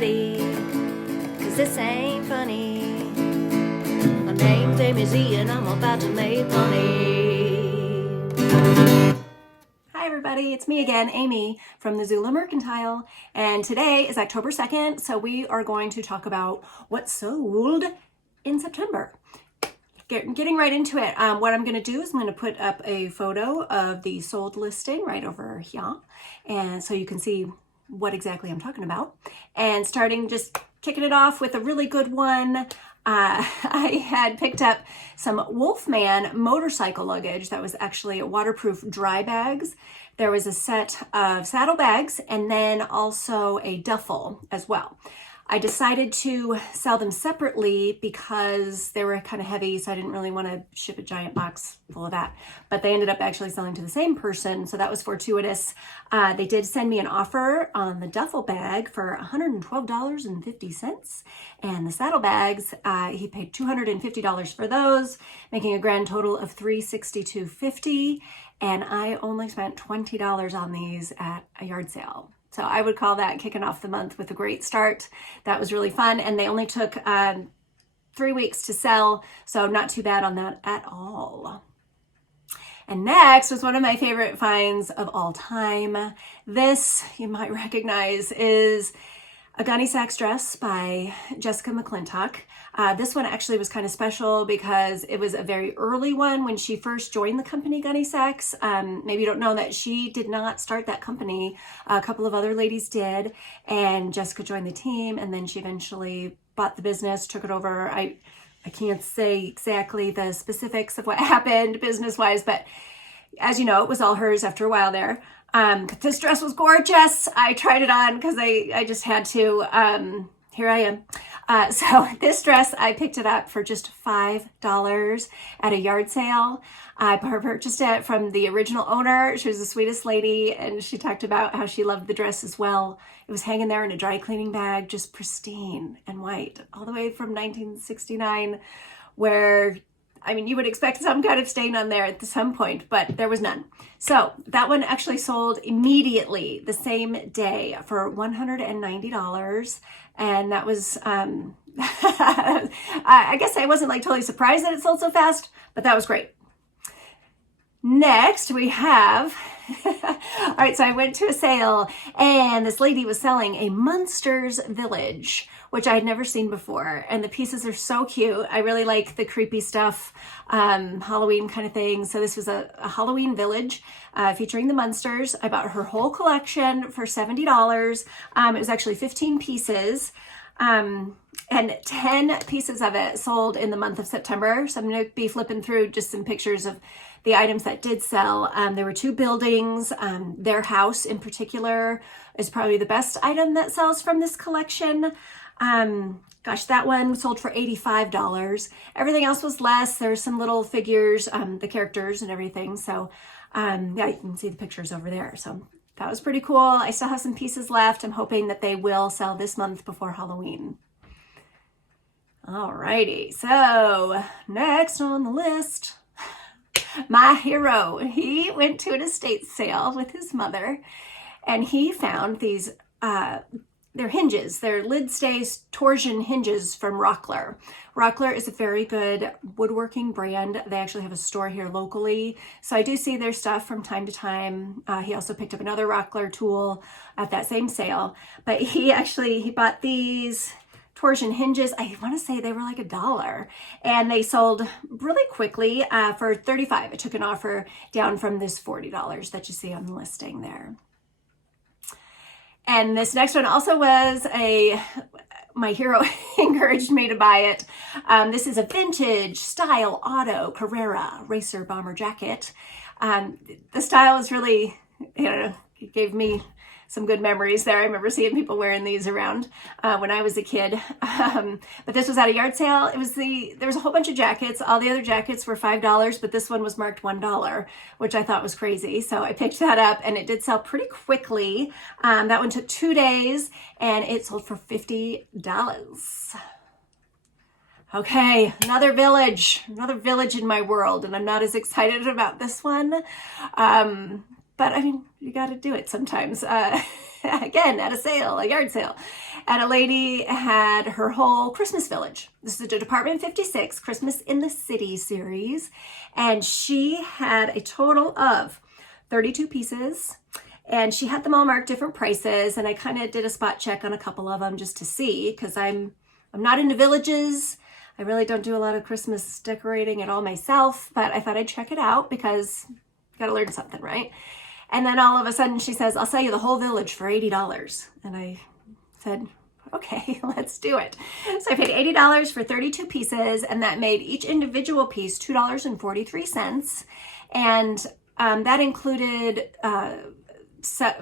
ready, cause this ain't funny. My name's Amy Z and I'm about to make money. Hi everybody, it's me again, Amy from the Zula Mercantile, and today is October 2nd, so we are going to talk about what sold in September. Getting right into it, what I'm going to do is I'm going to put up a photo of the sold listing right over here, and so you can see what exactly I'm talking about. And just kicking it off with a really good one. I had picked up some Wolfman motorcycle luggage that was actually waterproof dry bags. There was a set of saddlebags and then also a duffel as well. I decided to sell them separately because they were kind of heavy, so I didn't really want to ship a giant box full of that. But they ended up actually selling to the same person, so that was fortuitous. They did send me an offer on the duffel bag for $112.50, and the saddlebags, he paid $250 for those, making a grand total of $362.50, and I only spent $20 on these at a yard sale. So I would call that kicking off the month with a great start. That was really fun. And they only took 3 weeks to sell, so not too bad on that at all. And next was one of my favorite finds of all time. This, you might recognize, is a Gunny Sacks dress by Jessica McClintock. This one actually was kind of special because it was a very early one when she first joined the company, Gunny Sacks. Maybe you don't know that she did not start that company. A couple of other ladies did, and Jessica joined the team, and then she eventually bought the business, took it over. I can't say exactly the specifics of what happened business-wise, but as you know, it was all hers after a while there. This dress was gorgeous. I tried it on because I just had to. Here I am. So this dress, I picked it up for just $5 at a yard sale. I purchased it from the original owner. She was the sweetest lady, and she talked about how she loved the dress as well. It was hanging there in a dry cleaning bag, just pristine and white, all the way from 1969, where, I mean, you would expect some kind of stain on there at some point, but there was none. So that one actually sold immediately the same day for $190. And that was, I guess I wasn't like totally surprised that it sold so fast, but that was great. Next we have, all right, so I went to a sale and this lady was selling a Munsters Village, which I had never seen before. And the pieces are so cute. I really like the creepy stuff, Halloween kind of thing. So this was a Halloween Village featuring the Munsters. I bought her whole collection for $70. It was actually 15 pieces. And 10 pieces of it sold in the month of September. So I'm going to be flipping through just some pictures of the items that did sell. There were 2 buildings. Their house in particular is probably the best item that sells from this collection. Gosh, that one sold for $85. Everything else was less. There were some little figures, the characters and everything. So yeah, you can see the pictures over there. So that was pretty cool. I still have some pieces left. I'm hoping that they will sell this month before Halloween. Alrighty, so next on the list, my hero. He went to an estate sale with his mother, and he found these, they're hinges. They're lid stay torsion hinges from Rockler. Rockler is a very good woodworking brand. They actually have a store here locally. So I do see their stuff from time to time. He also picked up another Rockler tool at that same sale. But he bought these torsion hinges. I want to say they were like $1. And they sold really quickly for $35. I took an offer down from this $40 that you see on the listing there. And this next one also was my hero encouraged me to buy it. This is a vintage style auto Carrera racer bomber jacket. The style is really, it gave me some good memories there. I remember seeing people wearing these around when I was a kid. But this was at a yard sale. There was a whole bunch of jackets. All the other jackets were $5, but this one was marked $1, which I thought was crazy. So I picked that up, and it did sell pretty quickly. That one took 2 days, and it sold for $50. Okay, another village in my world, and I'm not as excited about this one. But I mean, you got to do it sometimes. Again, at a yard sale. and a lady had her whole Christmas village. This is the Department 56 Christmas in the City series, and she had a total of 32 pieces, and she had them all marked different prices, and I kind of did a spot check on a couple of them just to see, because I'm not into villages. I really don't do a lot of Christmas decorating at all myself, but I thought I'd check it out because you gotta learn something, right? And then all of a sudden she says, I'll sell you the whole village for $80. And I said, okay, let's do it. So I paid $80 for 32 pieces, and that made each individual piece $2.43. And that included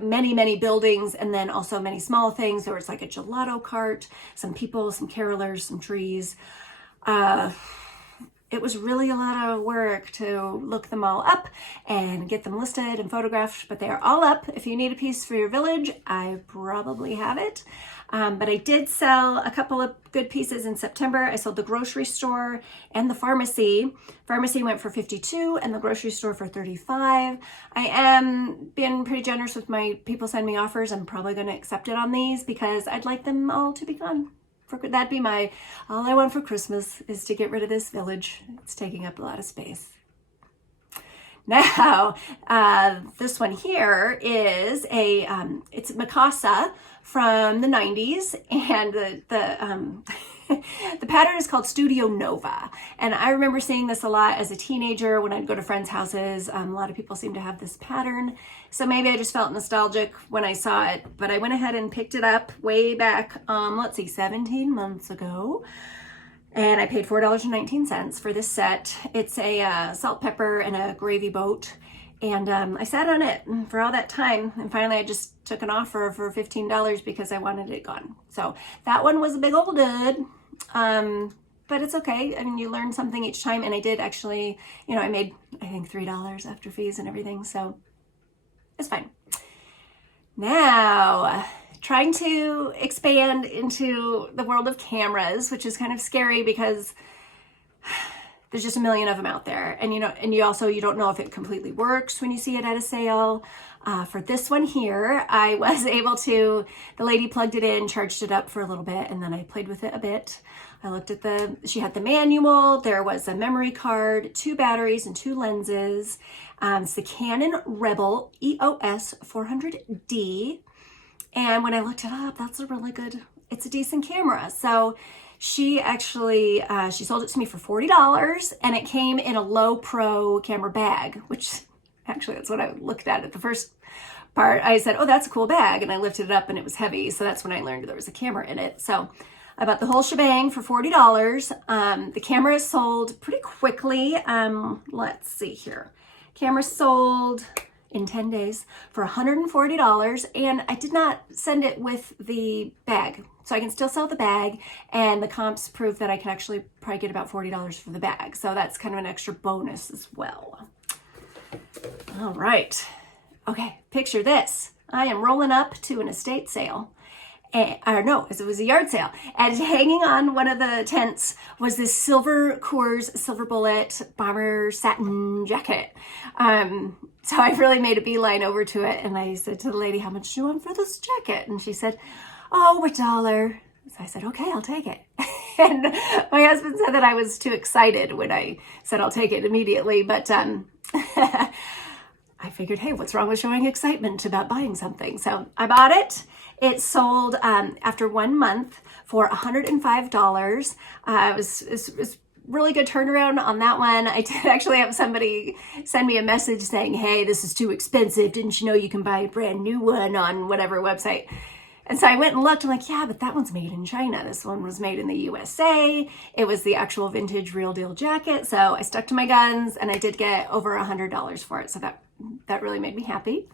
many buildings, and then also many small things. There was like a gelato cart, some people, some carolers, some trees. It was really a lot of work to look them all up and get them listed and photographed, but they are all up. If you need a piece for your village, I probably have it. But I did sell a couple of good pieces in September. I sold the grocery store and the pharmacy. Pharmacy went for $52 and the grocery store for $35. I am being pretty generous with my people send me offers. I'm probably going to accept it on these because I'd like them all to be gone. That'd be all I want for Christmas is to get rid of this village. It's taking up a lot of space. Now, this one here is it's Mikasa from the 90s, and the pattern is called Studio Nova. And I remember seeing this a lot as a teenager when I'd go to friends' houses. A lot of people seem to have this pattern. So maybe I just felt nostalgic when I saw it, but I went ahead and picked it up way back, 17 months ago. And I paid $4.19 for this set. It's a salt, pepper, and a gravy boat. And I sat on it for all that time. And finally, I just took an offer for $15 because I wanted it gone. So that one was a big old dud. But it's okay. I mean, you learn something each time. And I did actually, I made, I think, $3 after fees and everything. So it's fine. Now, trying to expand into the world of cameras, which is kind of scary because there's just a million of them out there. And you don't know if it completely works when you see it at a sale. For this one here, I was able to, the lady plugged it in, charged it up for a little bit, and then I played with it a bit. I looked at she had the manual, there was a memory card, 2 batteries and 2 lenses. It's the Canon Rebel EOS 400D. And when I looked it up, it's a decent camera. So she actually, she sold it to me for $40, and it came in a low pro camera bag, which actually that's what I looked at the first part. I said, oh, that's a cool bag. And I lifted it up and it was heavy. So that's when I learned there was a camera in it. So I bought the whole shebang for $40. The camera is sold pretty quickly. Let's see here. Camera sold in 10 days for $140, and I did not send it with the bag. So I can still sell the bag, and the comps prove that I can actually probably get about $40 for the bag. So that's kind of an extra bonus as well. All right. Okay, picture this. I am rolling up to an estate sale. It was a yard sale. And hanging on one of the tents was this silver Coors Silver Bullet bomber satin jacket. So I really made a beeline over to it, and I said to the lady, how much do you want for this jacket? And she said, oh, $1. So I said, okay, I'll take it. And my husband said that I was too excited when I said I'll take it immediately. But I figured, hey, what's wrong with showing excitement about buying something? So I bought it. It sold after 1 month for $105. It was really good turnaround on that one. I did actually have somebody send me a message saying, hey, this is too expensive. Didn't you know you can buy a brand new one on whatever website? And so I went and looked. I'm like, yeah, but that one's made in China. This one was made in the USA. It was the actual vintage real deal jacket. So I stuck to my guns, and I did get over $100 for it. So that really made me happy.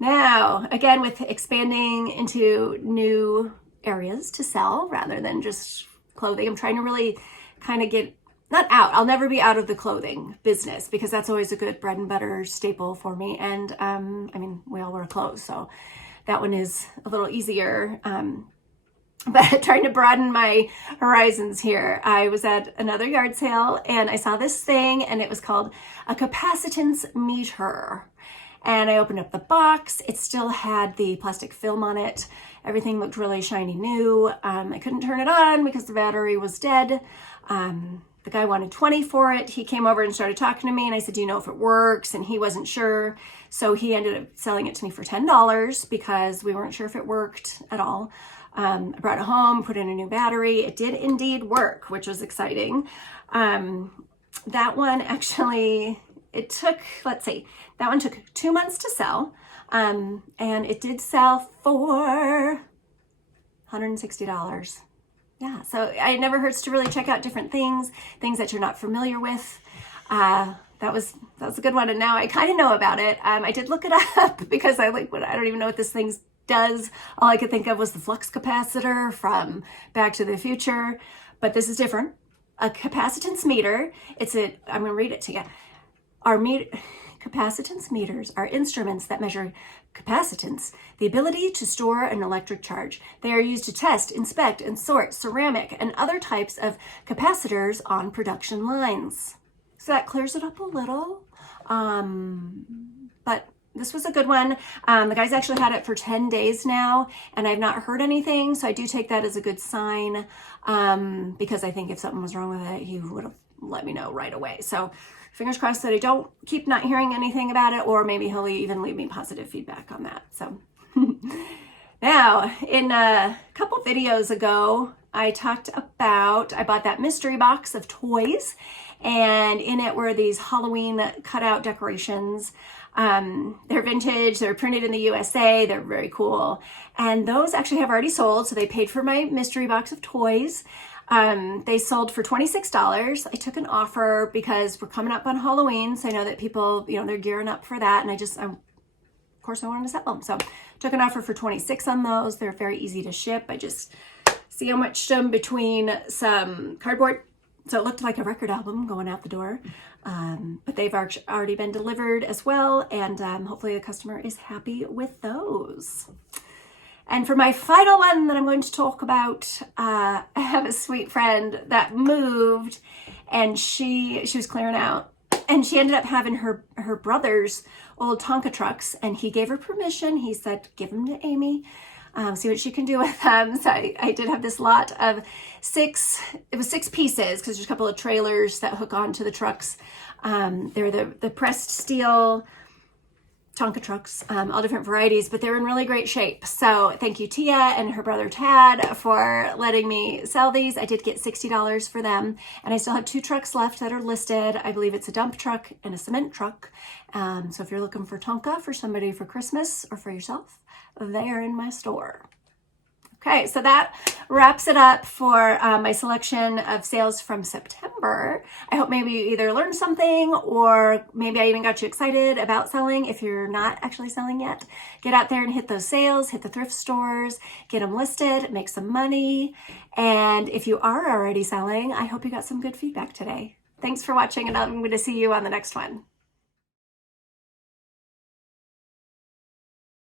Now, again, with expanding into new areas to sell rather than just clothing, I'm trying to really kind of get, not out, I'll never be out of the clothing business because that's always a good bread and butter staple for me. And I mean, we all wear clothes, so that one is a little easier. But trying to broaden my horizons here. I was at another yard sale and I saw this thing, and it was called a capacitance meter. And I opened up the box. It still had the plastic film on it. Everything looked really shiny new. I couldn't turn it on because the battery was dead. The guy wanted $20 for it. He came over and started talking to me, and I said, do you know if it works? And he wasn't sure. So he ended up selling it to me for $10 because we weren't sure if it worked at all. I brought it home, put in a new battery. It did indeed work, which was exciting. That one actually, it took, let's see, that one took 2 months to sell. And it did sell for $160. Yeah, so it never hurts to really check out different things that you're not familiar with. That was a good one, and now I kind of know about it. I did look it up because I don't even know what this thing does. All I could think of was the flux capacitor from Back to the Future, but this is different. A capacitance meter. I'm going to read it to you. Capacitance meters are instruments that measure capacitance, the ability to store an electric charge. They are used to test, inspect, and sort ceramic and other types of capacitors on production lines. So that clears it up a little. But this was a good one. The guy's actually had it for 10 days now, and I've not heard anything, so I do take that as a good sign, because I think if something was wrong with it, he would have let me know right away. So fingers crossed that I don't keep not hearing anything about it, or maybe he'll even leave me positive feedback on that. So now, in a couple videos ago, I bought that mystery box of toys, and in it were these Halloween cutout decorations. They're vintage, they're printed in the USA, they're very cool. And those actually have already sold, so they paid for my mystery box of toys. They sold for $26. I took an offer because we're coming up on Halloween, so I know that people, they're gearing up for that, and of course I wanted to sell them. So took an offer for $26 on those. They're very easy to ship. I just sandwiched them between some cardboard, so it looked like a record album going out the door. But they've already been delivered as well, and hopefully the customer is happy with those. And for my final one that I'm going to talk about, I have a sweet friend that moved, and she was clearing out, and she ended up having her brother's old Tonka trucks, and he gave her permission. He said, give them to Amy, see what she can do with them. So I did have this lot of six pieces, because there's a couple of trailers that hook onto the trucks. They're the pressed steel Tonka trucks, all different varieties, but they're in really great shape. So thank you, Tia and her brother Tad, for letting me sell these. I did get $60 for them, and I still have 2 trucks left that are listed. I believe it's a dump truck and a cement truck. So if you're looking for Tonka for somebody for Christmas or for yourself, they are in my store. Okay, so that wraps it up for my selection of sales from September. I hope maybe you either learned something, or maybe I even got you excited about selling. If you're not actually selling yet, get out there and hit those sales, hit the thrift stores, get them listed, make some money. And if you are already selling, I hope you got some good feedback today. Thanks for watching, and I'm going to see you on the next one.